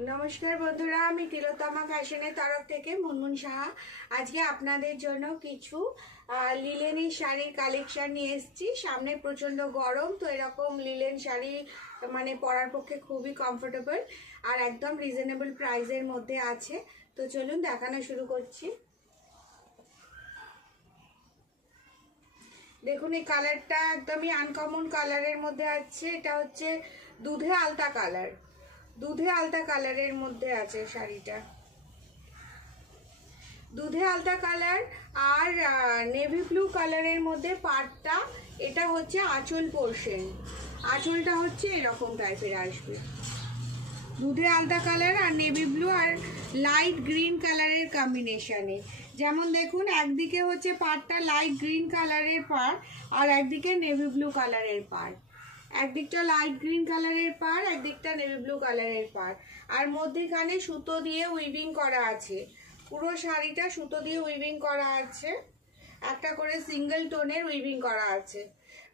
नमस्कार बंधुरा आमी तिलोत्तमा फैशनेर तरफ थेके मुनमुन साहा आज के आपनादेर जोन्नो किछु लिलेनेर शाड़ीर कालेक्शन निये एसेछि। सामने प्रचंड गरम तो एरकम लिलेन शाड़ी माने परार पक्षे खूबई कमफर्टेबल और एकदम रिजनेबल प्राइसेर मध्य आछे। तो चलुन देखानो शुरू करछि। देखुन এই কালারটা একদমই আনকমন কালারের মধ্যে আছে। এটা হচ্ছে দুধে আলতা কালার, দুধে আলতা কালারের মধ্যে আছে শাড়িটা, দুধে আলতা কালার আর নেভি ব্লু কালারের মধ্যে পাটটা। এটা হচ্ছে আঁচল পোরশন, আঁচলটা হচ্ছে এরকম টাইপের আসবে। দুধে আলতা কালার আর নেভি ব্লু আর লাইট গ্রিন কালারের কম্বিনেশনে। যেমন দেখুন একদিকে হচ্ছে পাড়টা লাইট গ্রিন কালারের পাড় আর একদিকে নেভি ব্লু কালারের পাড়, একদিকটা লাইট গ্রিন কালারের পাড় একদিকটা নেভি ব্লু কালারের পাড় আর মধ্যখানে সুতো দিয়ে উইভিং করা আছে। পুরো শাড়িটা সুতো দিয়ে উইভিং করা আছে, একটা করে সিঙ্গেল টোনের উইভিং করা আছে।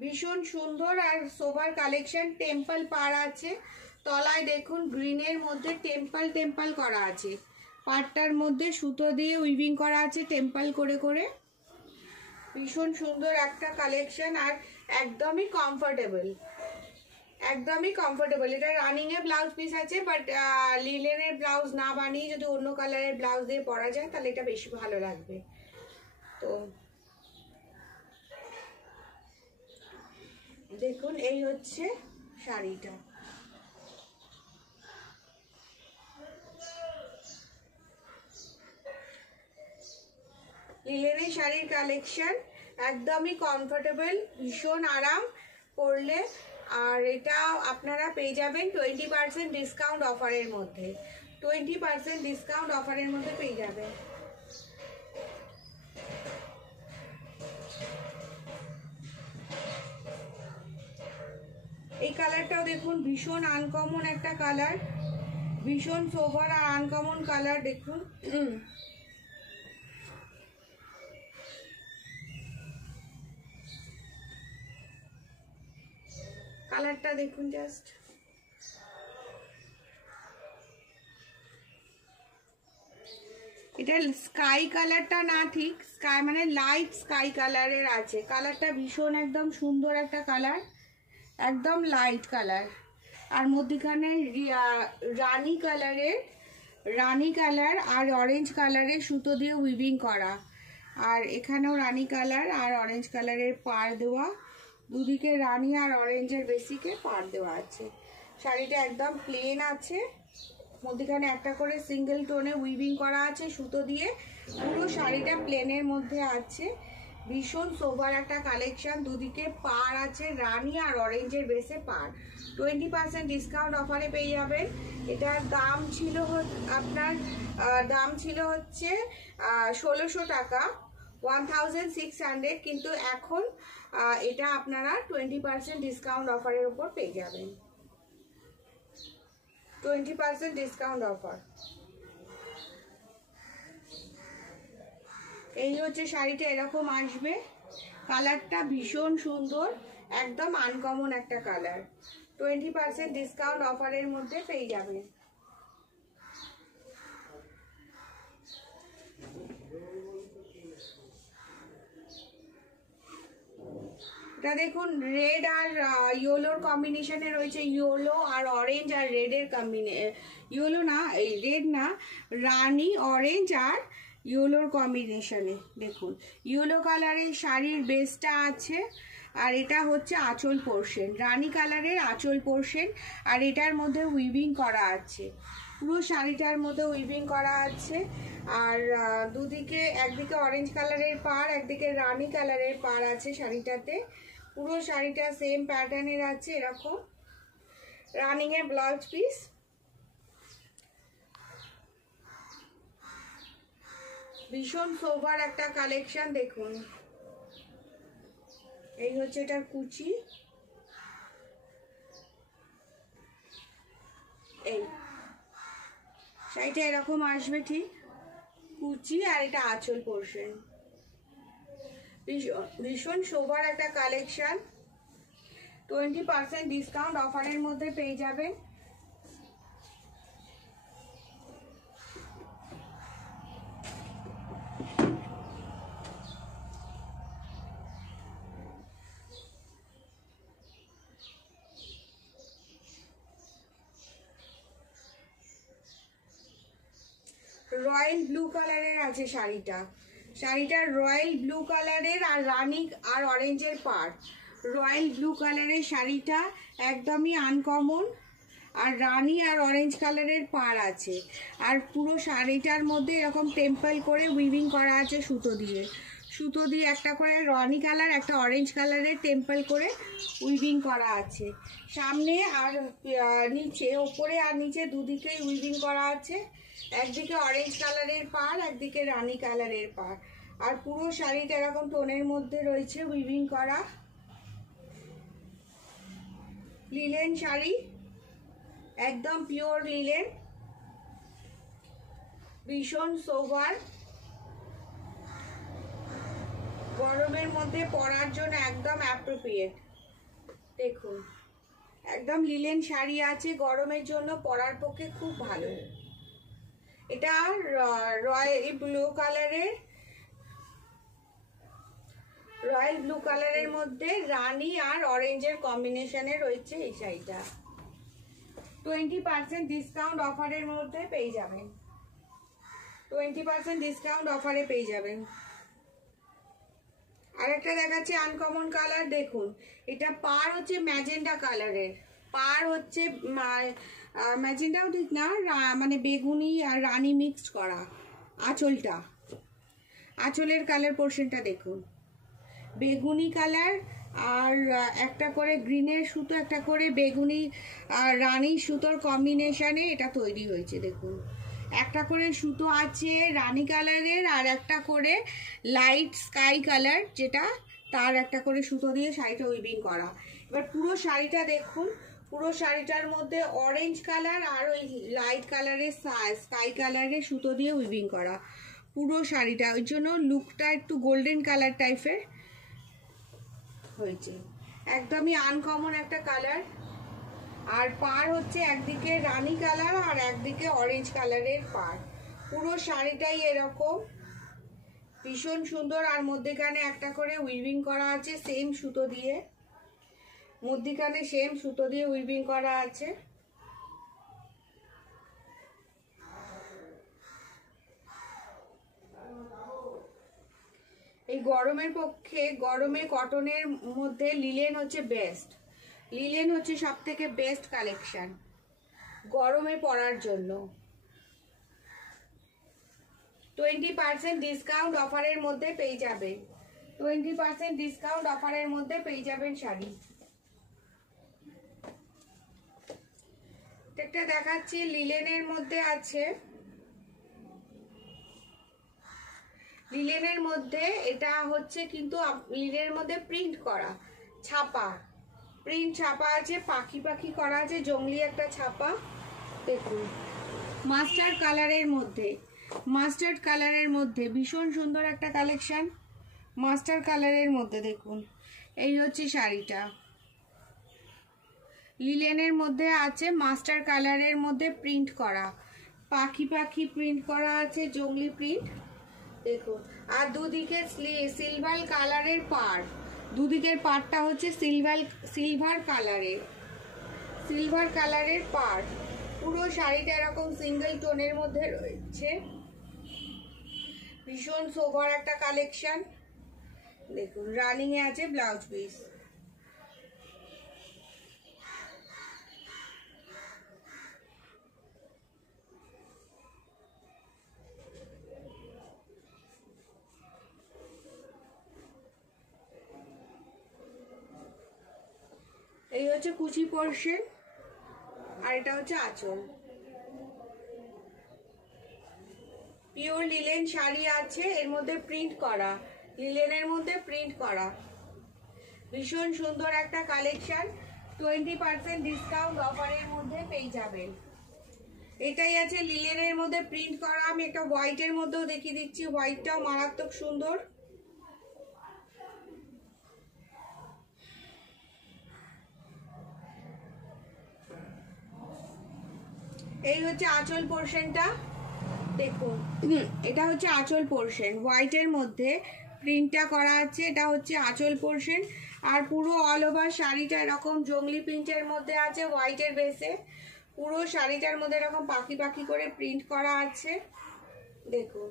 ভীষণ সুন্দর আর সোভার কালেকশন। টেম্পল পাড় আছে, তলায় দেখুন গ্রিনের মধ্যে টেম্পল টেম্পল করা আছে। পাটটার মধ্যে সুতো দিয়ে উইভিং করা আছে টেম্পল করে করে। ভীষণ সুন্দর একটা কালেকশন আর একদমই কমফোর্টেবল, একদমই কমফোর্টেবল। এটা রানিং এ ব্লাউজ পিস আছে, বাট লিলেনের ব্লাউজ না বানিয়ে যদি অন্য কালারের ব্লাউজ দিয়ে পরা যায় তাহলে এটা বেশি ভালো লাগবে। তো দেখুন এই হচ্ছে শাড়িটা। লিলেনের শাড়ির কালেকশন একদমই কমফোর্টেবল, ভীষণ আরাম পরলে। আর এটা আপনারা পেয়ে যাবেন 20% ডিসকাউন্ট অফারের মধ্যে, 20% ডিসকাউন্ট অফারের মধ্যে পেয়ে যাবেন। এই কালারটাও দেখুন ভীষণ আনকমন একটা কালার, ভীষণ সোভার আর আনকমন কালার। দেখুন কালারটা দেখুন জাস্ট। এটা স্কাই কালারটা না, ঠিক স্কাই মানে লাইট স্কাই কালারের আছে। কালারটা ভীষণ একদম সুন্দর একটা কালার, একদম লাইট কালার আর মধ্যখানে রানী কালারের, রানী কালার আর অরেঞ্জ কালারের সুতো দিয়ে উইভিং করা। আর এখানেও রানী কালার আর অরেঞ্জ কালারের পাড় দেওয়া, দুদিকে রানী আর অরেঞ্জের বেসিকে পাড় দেওয়া আছে। শাড়িটা একদম প্লেন আছে, মধ্যখানে একটা করে সিঙ্গেল টোনে উইভিং করা আছে সুতো দিয়ে। পুরো শাড়িটা প্লেনের মধ্যে আছে। ভীষণ সোভার একটা কালেকশন। দুদিকে পাড় আছে রানী আর অরেঞ্জের বেসে পাড়। 20% ডিসকাউন্ট অফারে পেয়ে যাবেন। এটার দাম ছিল আপনার দাম ছিল হচ্ছে 1600 টাকা, 1600, কিন্তু এখন এটা আপনারা 20% ডিসকাউন্ট অফারের উপর পেয়ে যাবেন। 20% ডিসকাউন্ট অফার। এই হচ্ছে শাড়িটা, এরকম আসবে। কালারটা ভীষণ সুন্দর, একদম আনকমন একটা কালার। 20% ডিসকাউন্ট অফারের মধ্যে পেয়ে যাবেন। এটা দেখুন রেড আর ইয়েলোর কম্বিনেশনে রয়েছে। ইয়েলো আর অরেঞ্জ আর রেডের ইয়েলো না, এই রেড না, রানী অরেঞ্জ আর ইয়েলোর কম্বিনেশনে। দেখুন ইয়েলো কালারের শাড়ির বেসটা আছে আর এটা হচ্ছে আঁচল পোরশন, রানী কালারের আঁচল পোরশন আর এটার মধ্যে উইভিং করা আছে। পুরো শাড়িটার মধ্যে উইভিং করা আছে আর দুদিকে, একদিকে অরেঞ্জ কালারের পাড় একদিকে রানী কালারের পাড় আছে শাড়িটাতে। পুরো শাড়িটা সেম প্যাটার্নের আছে এরকম। রানিং এর ব্লাউজ পিস। ভীষণ সোভার একটা কালেকশন। দেখুন এই হচ্ছে এটার কুচি, এই শাড়িটা এরকম আসবে ঠিক কুচি আর এটা আঁচল পোরশন। ভীষণ সোভার একটা কালেকশন। 20% ডিসকাউন্ট অফারের মধ্যে পেয়ে যাবেন। রয়্যাল ব্লু কালারের আছে শাড়িটা। শাড়িটা রয়্যাল ব্লু কালারের আর রানি আর অরেঞ্জের পাড়। রয়্যাল ব্লু কালারের শাড়িটা একদমই আনকমন, আর রানি আর অরেঞ্জ কালারের পাড় আছে। আর পুরো শাড়িটার মধ্যে এরকম টেম্পল করে উইভিং করা আছে সুতো দিয়ে। সুতো দিয়ে একটা করে রানি কালার একটা অরেঞ্জ কালারের টেম্পল করে উইভিং করা আছে। সামনে আর নিচে, ওপরে আর নিচে দুদিকেই উইভিং করা আছে। একদিকে অরেঞ্জ কালারের পাড়, একদিকে রানি কালারের পাড়। আর পুরো শাড়িটা এরকম টোনের মধ্যে রয়েছে উইভিং করা। লিলেন শাড়ি, একদম পিওর লিলেন, ভীষণ সোবার, গরমের মধ্যে পরার জন্য একদম অ্যাপ্রোপ্রিয়েট। দেখুন একদম লিলেন শাড়ি আছে, গরমের জন্য পরার পক্ষে খুব ভালো। এটা রয়্যাল ব্লু কালারের মধ্যে রানি আর অরেঞ্জের কম্বিনেশনে রয়েছে এই শাড়িটা। 20% ডিসকাউন্ট অফারের মধ্যে পেয়ে যাবেন। 20% ডিসকাউন্ট অফারে পেয়ে যাবেন। আরেকটা দেখাচ্ছি আনকমন কালার। দেখুন এটা পার হচ্ছে ম্যাজেন্ডা কালারের, পার হচ্ছে ম্যাজেন্ডাও ঠিক না, মানে বেগুনি আর রানি মিক্সড করা। আঁচলটা, আঁচলের কালার পোর্শনটা দেখুন বেগুনি কালার, আর একটা করে গ্রিনের সুতো, একটা করে বেগুনি আর রানী সুতোর কম্বিনেশনে এটা তৈরি হয়েছে। দেখুন একটা করে সুতো আছে রানী কালারের, আর একটা করে লাইট স্কাই কালার, যেটা তার একটা করে সুতো দিয়ে শাড়িটা উইভিং করা। এবার পুরো শাড়িটা দেখুন, পুরো শাড়িটার মধ্যে অরেঞ্জ কালার আর ওই লাইট কালারের স্কাই কালারের সুতো দিয়ে উইভিং করা পুরো শাড়িটা। ওই জন্য লুকটা একটু গোল্ডেন কালার টাইপের হয়েছে, একদমই আনকমন একটা কালার। আর পার হচ্ছে একদিকে রানী কালার আর একদিকে অরেঞ্জ কালারের পার। পুরো শাড়িটাই এরকম ভীষণ সুন্দর। আর মধ্যেখানে একটা করে উইভিং করা আছে সেম সুতো দিয়ে, মধ্যিখানে সেম সুতো দিয়ে উইভিং করা আছে। এই গরমের পক্ষে, গরমে কটনের মধ্যে লিলেন হচ্ছে বেস্ট। লিলেন হচ্ছে সব থেকে বেস্ট কালেকশন গরমে পরার জন্য। 20% ডিসকাউন্ট অফারের মধ্যে পেয়ে যাবেন। 20% ডিসকাউন্ট অফারের মধ্যে পেয়ে যাবেন শাড়ি। একটা দেখাচ্ছি লিলেনের মধ্যে আছে, লিলেনের মধ্যে এটা হচ্ছে কিন্তু লিলেনের মধ্যে প্রিন্ট করা, ছাপা, প্রিন্ট ছাপা আছে, পাখি পাখি করা আছে, জংলি একটা ছাপা। দেখুন মাস্টার্ড কালারের মধ্যে, মাস্টার্ড কালারের মধ্যে ভীষণ সুন্দর একটা কালেকশন। মাস্টার্ড কালারের মধ্যে দেখুন এই হচ্ছে শাড়িটা, লিলেনের মধ্যে আছে, মাস্টার্ড কালারের মধ্যে প্রিন্ট করা, পাখি পাখি প্রিন্ট করা আছে, জংলি প্রিন্ট। দেখুন আর দুদিকে সিলভার কালারের পাড়, দুদিকের পাড়টা হচ্ছে সিলভার কালারের পাড়। পুরো শাড়িটা এরকম সিঙ্গেল টোনের মধ্যে রয়েছে, ভীষণ সোবার একটা কালেকশন। দেখুন রানিং এ আছে ব্লাউজ পিস। এই হচ্ছে কুচি পোর্শন, আর এটা হচ্ছে আঁচল। পিওর লিলেন শাড়ি আছে, এর মধ্যে প্রিন্ট করা, লিলেনের মধ্যে প্রিন্ট করা, ভীষণ সুন্দর একটা কালেকশন। 20% ডিসকাউন্ট অফারের মধ্যে পেয়ে যাবেন। এটাই আছে লিলেনের মধ্যে প্রিন্ট করা। আমি একটা হোয়াইটের মধ্যেও দেখিয়ে দিচ্ছি, হোয়াইটটাও মারাত্মক সুন্দর। এই হচ্ছে আঁচল পোর্শনটা, দেখুন এটা হচ্ছে আঁচল পোর্শন, হোয়াইটের মধ্যে প্রিন্টটা করা আছে, এটা হচ্ছে আঁচল পোর্শন। আর পুরো অল ওভার শাড়িটা এরকম জংলি প্রিন্টের মধ্যে আছে, হোয়াইটের বেসে পুরো শাড়িটার মধ্যে এরকম পাখি পাখি করে প্রিন্ট করা আছে। দেখুন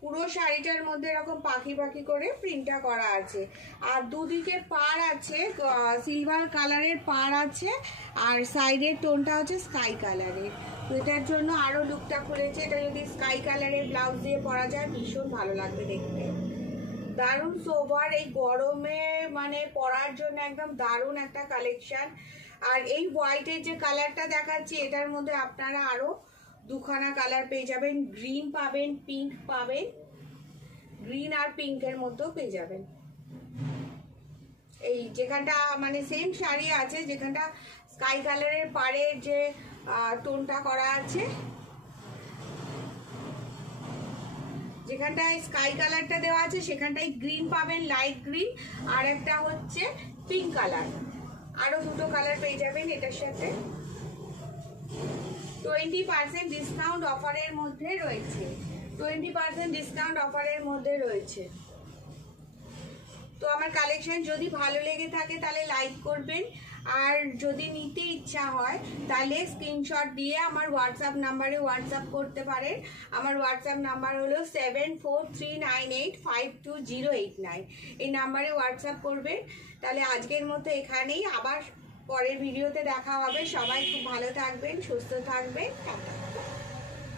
পুরো শাড়িটার মধ্যে এরকম পাখি পাখি করে প্রিন্টটা করা আছে, আর দুদিকে পাড় আছে, সিলভার কালারের পাড় আছে, আর সাইডের টোনটা হচ্ছে স্কাই কালারের। তো এটার জন্য আরো লুকটা খুলেছে। এটা যদি স্কাই কালারের ব্লাউজ দিয়ে পরা যায় ভীষণ ভালো লাগবে দেখতে। দারুণ সোভার, এই গরমে মানে পরার জন্য একদম দারুণ একটা কালেকশন। আর এই হোয়াইটের যে কালারটা দেখাচ্ছি এটার মধ্যে আপনারা আরো দুখানা কালার পেয়ে যাবেন, গ্রিন পাবেন, পিঙ্ক পাবেন, গ্রিন আর পিঙ্কের মধ্যেও পেয়ে যাবেন। এই যেখানটা মানে সেম শাড়ি আছে, যেখানটা স্কাই কালারের পাড়ের যে টোনটা করা আছে, যেখানটায় স্কাই কালারটা দেওয়া আছে সেখানটায় গ্রিন পাবেন, লাইট গ্রিন, আর একটা হচ্ছে পিঙ্ক কালার। আরো দুটো কালার পেয়ে যাবেন এটার সাথে। 20% ডিসকাউন্ট অফারের মধ্যে রয়েছে, 20% ডিসকাউন্ট অফারের মধ্যে রয়েছে। তো আমার কালেকশন যদি ভালো লেগে থাকে তাহলে লাইক করবেন, আর যদি নিতে ইচ্ছা হয় তাহলে স্ক্রিনশট দিয়ে আমার হোয়াটসঅ্যাপ নাম্বারে হোয়াটসঅ্যাপ করতে পারেন। আমার হোয়াটসঅ্যাপ নাম্বার হলো 7439852089। এই নাম্বারে হোয়াটসঅ্যাপ করবেন। তাহলে আজকের মতো এখানেই, আবার পরের ভিডিওতে দেখা হবে। সবাই খুব ভালো থাকবেন, সুস্থ থাকবেন, টাটা।